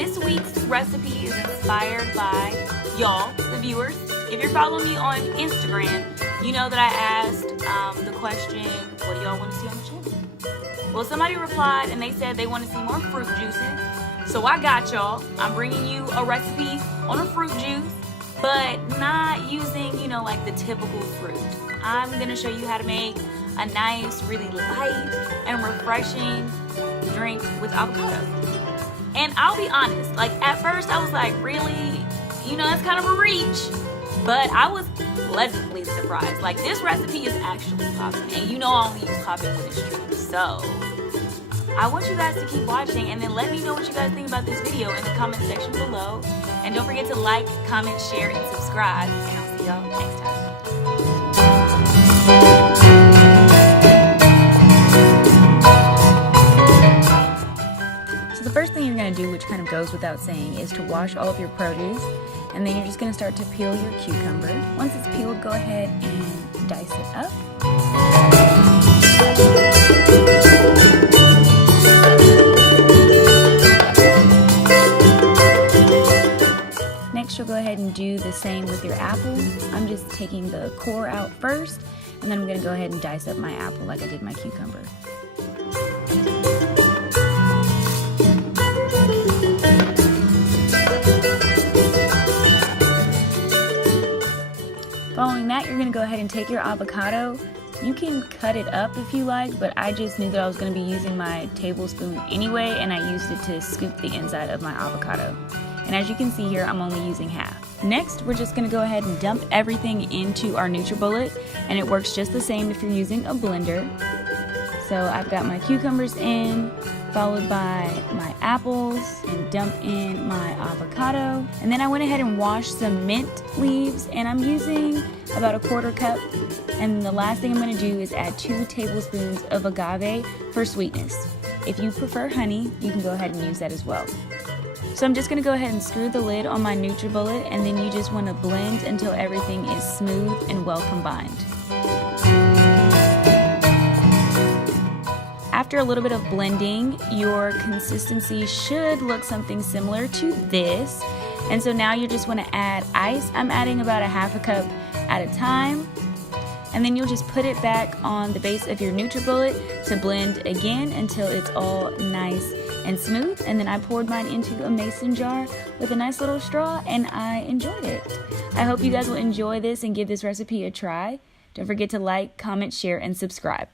this week's recipe is inspired by y'all, the viewers. If you're following me on Instagram, you know that I asked the question, what do y'all want to see on the channel? Well, somebody replied and they said they want to see more fruit juices. So I got y'all. I'm bringing you a recipe on a fruit juice, but not using, you know, like the typical fruit. I'm going to show you how to make a nice, really light and refreshing drink with avocado. And I'll be honest, like at first I was like, really? You know, that's kind of a reach. But I was pleasantly surprised. Like, this recipe is actually poppin', and you know I only use poppin' when it's true. So I want you guys to keep watching, and then let me know what you guys think about this video in the comment section below. And don't forget to like, comment, share, and subscribe. And I'll see y'all next time. So the first thing you're going to do, which kind of goes without saying, is to wash all of your produce. And then you're just going to start to peel your cucumber. Once it's peeled, go ahead and dice it up. Next, you'll go ahead and do the same with your apple. I'm just taking the core out first, and then I'm going to go ahead and dice up my apple like I did my cucumber. Following that, you're going to go ahead and take your avocado. You can cut it up if you like, but I just knew that I was going to be using my tablespoon anyway, and I used it to scoop the inside of my avocado. And as you can see here, I'm only using half. Next, we're just going to go ahead and dump everything into our NutriBullet, and it works just the same if you're using a blender. So I've got my cucumbers in, followed by my apples, and dump in my avocado. And then I went ahead and washed some mint leaves, and I'm using about a 1/4 cup. And the last thing I'm going to do is add 2 tablespoons of agave for sweetness. If you prefer honey, you can go ahead and use that as well. So I'm just going to go ahead and screw the lid on my NutriBullet, and then you just want to blend until everything is smooth and well combined. After a little bit of blending, your consistency should look something similar to this. And so now you just want to add ice. I'm adding about a 1/2 cup at a time. And then you'll just put it back on the base of your NutriBullet to blend again until it's all nice and smooth. And then I poured mine into a mason jar with a nice little straw, and I enjoyed it. I hope you guys will enjoy this and give this recipe a try. Don't forget to like, comment, share, and subscribe.